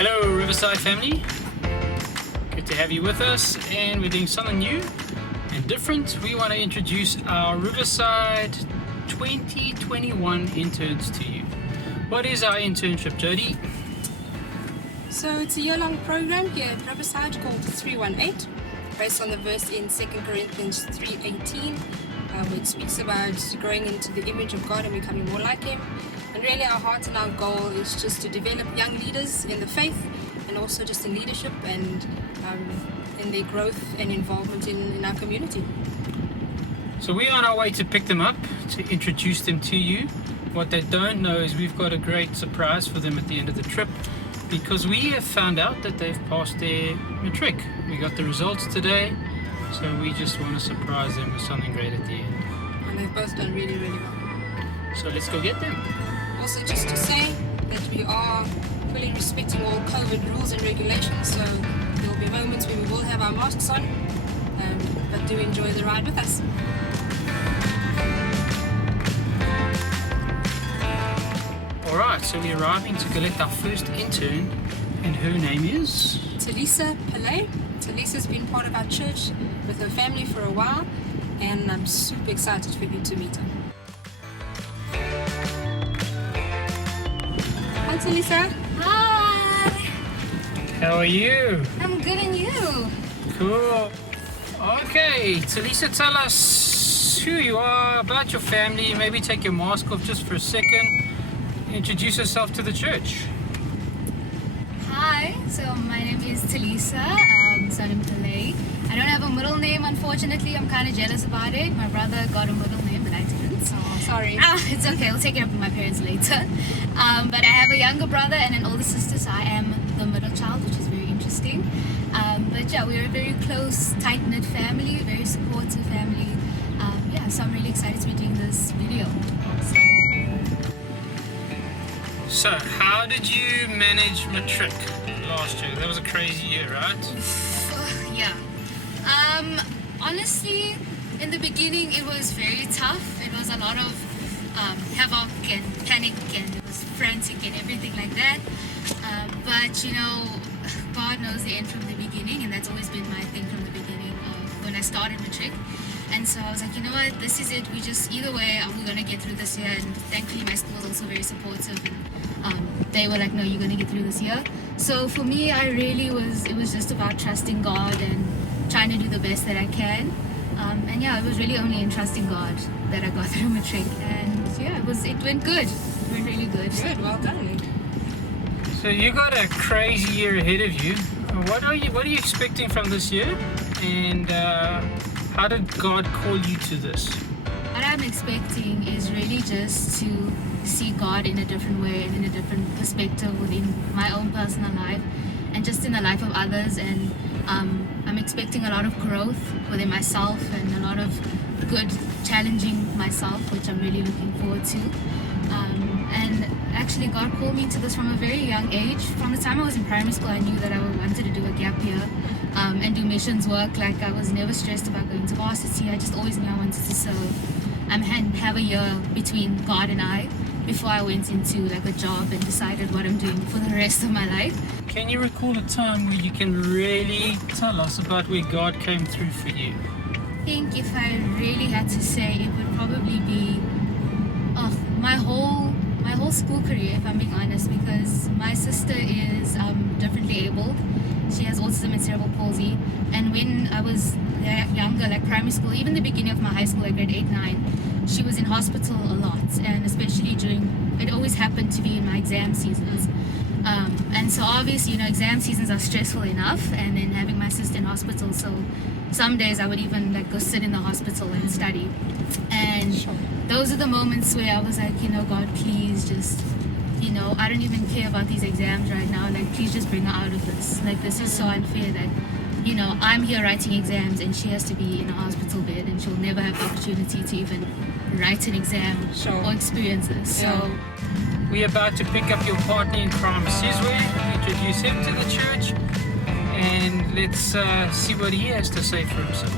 Hello Riverside family, good to have you with us, and we're doing something new and different. We want to introduce our Riverside 2021 interns to you. What is our internship, Jody? So it's a year-long program here at Riverside called 318, based on the verse in 2 Corinthians 3:18, which speaks about growing into the image of God and becoming more like Him. And really our heart and our goal is just to develop young leaders in the faith and also just in leadership and in their growth and involvement in our community. So we're on our way to pick them up, to introduce them to you. What they don't know is we've got a great surprise for them at the end of the trip, because we have found out that they've passed their matric. We got the results today, so we just want to surprise them with something great at the end. And they've both done really, really well. So let's go get them. Also, just to say that we are fully respecting all COVID rules and regulations, so there will be moments where we will have our masks on, but do enjoy the ride with us. Alright, so we're arriving to collect our first intern, and her name is? Talisa Pillay. Talisa's been part of our church with her family for a while, and I'm super excited for you to meet her. Hi Talisa. Hi! How are you? I'm good, and you? Cool. Okay, Talisa, tell us who you are, about your family. Maybe take your mask off just for a second. Introduce yourself to the church. Hi, so my name is Talisa, Sizwe Pillay. I don't have a middle name, unfortunately. I'm kind of jealous about it. My brother got a middle name, but I didn't. Oh, sorry. It's okay, I'll take it up with my parents later. But I have a younger brother and an older sister, so I am the middle child, which is very interesting. But yeah, we're a very close, tight-knit family, very supportive family. So I'm really excited to be doing this video. So, how did you manage matric last year? That was a crazy year, right? Yeah. Honestly, in the beginning it was very tough. It was a lot of havoc and panic, and it was frantic and everything like that. But you know, God knows the end from the beginning, and that's always been my thing from the beginning of when I started matric. And so I was like, you know what, this is it. We just, either way, we're going to get through this year. And thankfully my school was also very supportive, and they were like, no, you're going to get through this year. So for me, it was just about trusting God and trying to do the best that I can. And yeah, it was really only in trusting God that I got through matric. And yeah, it went good. It went really good. Good, well done. So you got a crazy year ahead of you. What are you expecting from this year? And how did God call you to this? What I'm expecting is really just to see God in a different way and in a different perspective within my own personal life and just in the life of others. And I'm expecting a lot of growth within myself and a lot of good challenging myself, which I'm really looking forward to. And actually God called me to this from a very young age. From the time I was in primary school, I knew that I wanted to do a gap year and do missions work. Like, I was never stressed about going to varsity. I just always knew I wanted to serve and have a year between God and I before I went into like a job and decided what I'm doing for the rest of my life. Can you recall a time where you can really tell us about where God came through for you? I think if I really had to say, it would probably be my whole school career, if I'm being honest, because my sister is differently abled. She has autism and cerebral palsy, and when I was younger, like primary school, even the beginning of my high school, like grade 8, 9, she was in hospital a lot, and especially it always happened to be in my exam seasons. And so obviously, you know, exam seasons are stressful enough, and then having my sister in hospital, so some days I would even like go sit in the hospital and study. And those are the moments where I was like, you know, God, please just, you know, I don't even care about these exams right now. Like, please just bring her out of this. Like, this is so unfair that, you know, I'm here writing exams and she has to be in a hospital bed and she'll never have the opportunity to even write an exam or experience this. Yeah. So we're about to pick up your partner in crime, Sizwe, introduce him to the church, and let's see what he has to say for himself.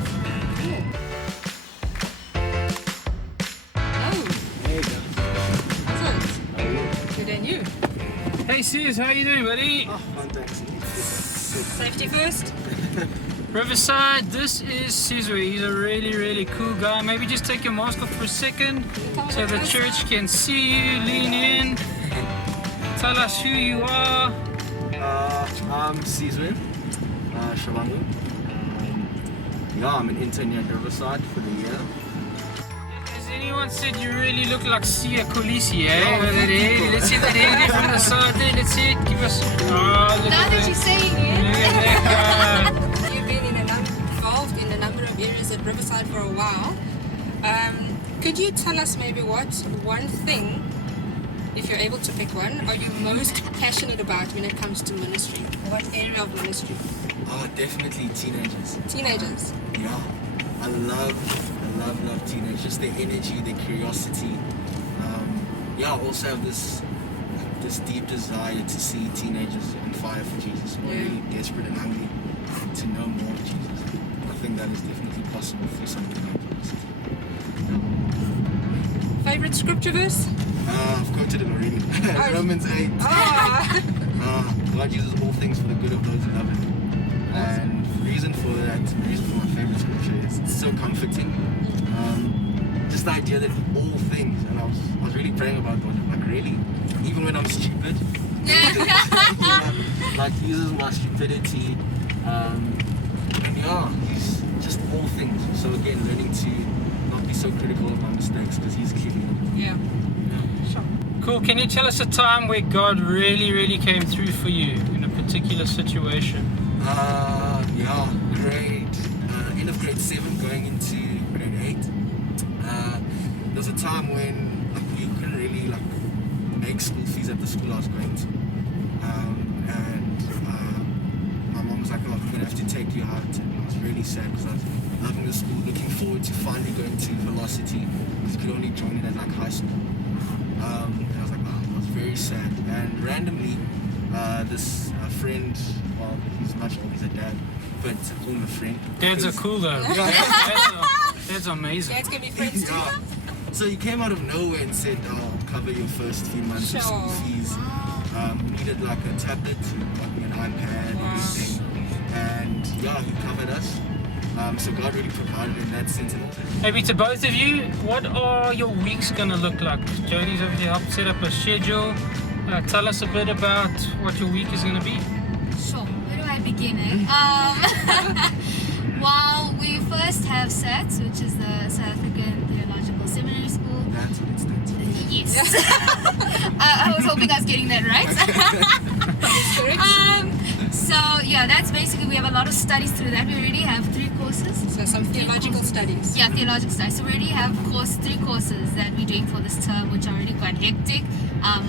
Hey Hey Sis, how you doing, buddy? Oh, fun, thanks. Safety first. Riverside, this is Sizwe. He's a really, really cool guy. Maybe just take your mask off for a second so the church can see you. Lean in. Tell us who you are. I'm Sizwe, Shabangu. Yeah, I'm an intern here at Riverside for the year. Has anyone said you really look like Sia Kolisi, eh? Oh, With that hair. Let's see that hair there from the side there. Let's see it. Give us. Oh, look Now at that that. you're saying Look it. at that guy. You've been involved in a number of areas at Riverside for a while. Could you tell us maybe what one thing, if you're able to pick one, are you most passionate about when it comes to ministry? What area of ministry? Oh, definitely teenagers. Teenagers. Yeah, I love teenagers. Just their energy, their curiosity. Yeah, I also have this deep desire to see teenagers on fire for Jesus. We're really desperate and hungry to know more of Jesus. I think that is definitely possible through something like this. Favorite scripture verse? I've quoted it already. Romans 8. Ah. God uses all things for the good of those who love Him. And the reason for my favorite scripture is it's so comforting. Just the idea that all things, and I was really praying about God, like really, even when I'm stupid, like He uses my stupidity, and yeah, He's just all things. So again, learning to not be so critical of my mistakes because He's keeping Yeah. Sure. Cool. Can you tell us a time where God really, really came through for you in a particular situation? Yeah, end of grade 7 going into grade 8. There was a time when we couldn't really make school fees at the school I was going to. My mom was like, oh, we're gonna have to take you out. And I was really sad because I was loving the school, looking forward to finally going to Velocity because you could only join it at high school. And I was like, oh, I was very sad. And randomly, this friend, well, he's much older, he's a dad, but I call him a friend. Dads are because- cool though. Yeah. That's amazing. Dads can be friends too. Yeah. So he came out of nowhere and said, oh, I'll cover your first few months of school Sure. fees. Needed like a tablet, got me an iPad, Wow. everything. And yeah, he covered us. So God really provided in that sense. Maybe to both of you, what are your weeks going to look like? Jody's over here helped set up a schedule. Tell us a bit about what your week is going to be. Sure. Where do I begin? Well, we first have SATS, which is the South African Theological Seminary School. That's what it stands for. Yes. I was hoping I was getting that right. So yeah, that's basically, we have a lot of studies through that. We already have 3 courses. So some theological studies. Yeah, theological studies. So we already have 3 courses that we're doing for this term, which are already quite hectic,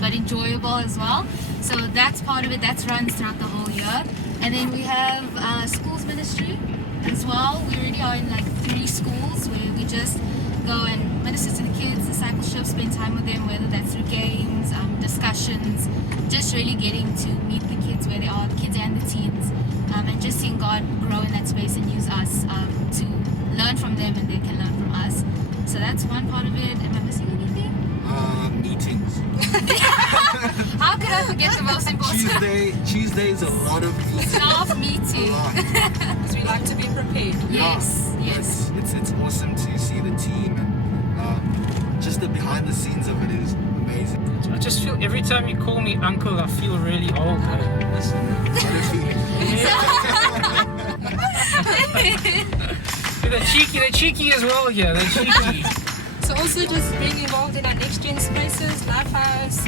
but enjoyable as well. So that's part of it. That runs throughout the whole year. And then we have schools ministry as well. We already are in 3 schools where we just go and minister to the kids, discipleship, spend time with them, whether that's through games, discussions, just really getting to meet the kids where they are, the kids and the teens, and just seeing God grow in that space and use us to learn from them and they can learn from us. So that's one part of it. Am I missing anything? Meetings. How could I forget the most important? Tuesday is a lot of meetings. Staff A meeting. lot. Because we like to be prepared. Yes, Yeah. yes. It's awesome to see the team and just the behind the scenes of it is amazing. I just feel every time you call me uncle, I feel really old. Listen, what a feeling. They're cheeky as well here. They're cheeky. So also just being involved in our next gen spaces, Lifehouse,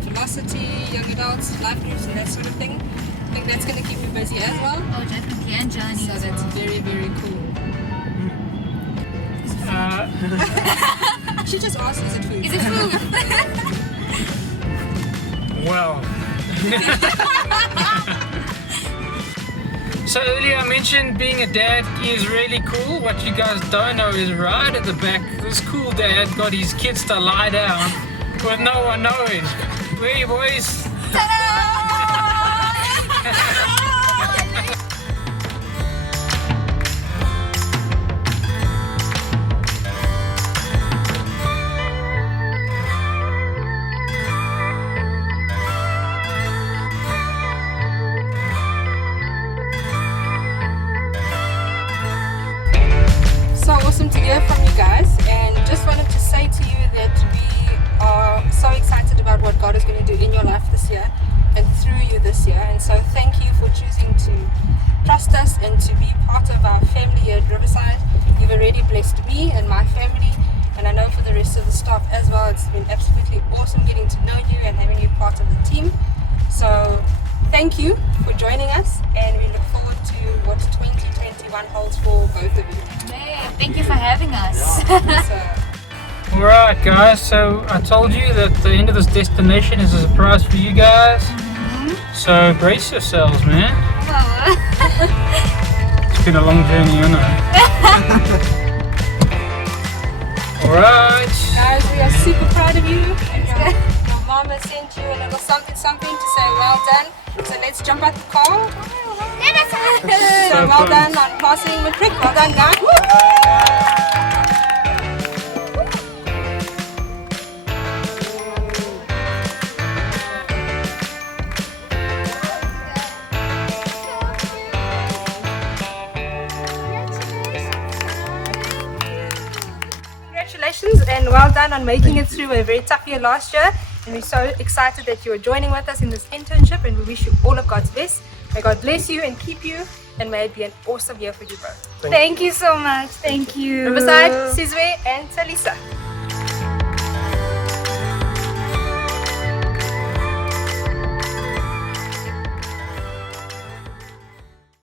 Velocity, young adults, life groups and that sort of thing. I think that's going to keep you busy as well. Oh, definitely. And Johnny. So as that's well. very, very cool. She just asked, is it food? Is it food? Well. So earlier I mentioned being a dad is really cool. What you guys don't know is right at the back, this cool dad got his kids to lie down with no one knowing. Where are you boys? your life this year and through you this year. And so thank you for choosing to trust us and to be part of our family here at Riverside. You've already blessed me and my family, and I know for the rest of the staff as well. It's been absolutely awesome getting to know you and having you part of the team. So thank you for joining us, and we look forward to what 2021 holds for both of you. Thank you for having us. So, Alright guys, so I told you that the end of this destination is a surprise for you guys. So brace yourselves, man. It's been a long journey, I know. Alright. guys, we are super proud of you. And your mama sent you a little something to say well done. So let's jump out the car. So well done on passing matric. Well done, guys. Congratulations and well done on making it through a very tough year last year. And we're so excited that you are joining with us in this internship, and we wish you all of God's best. May God bless you and keep you, and may it be an awesome year for you both. Thank you so much. Thank you. Riverside, Sizwe and Talisa.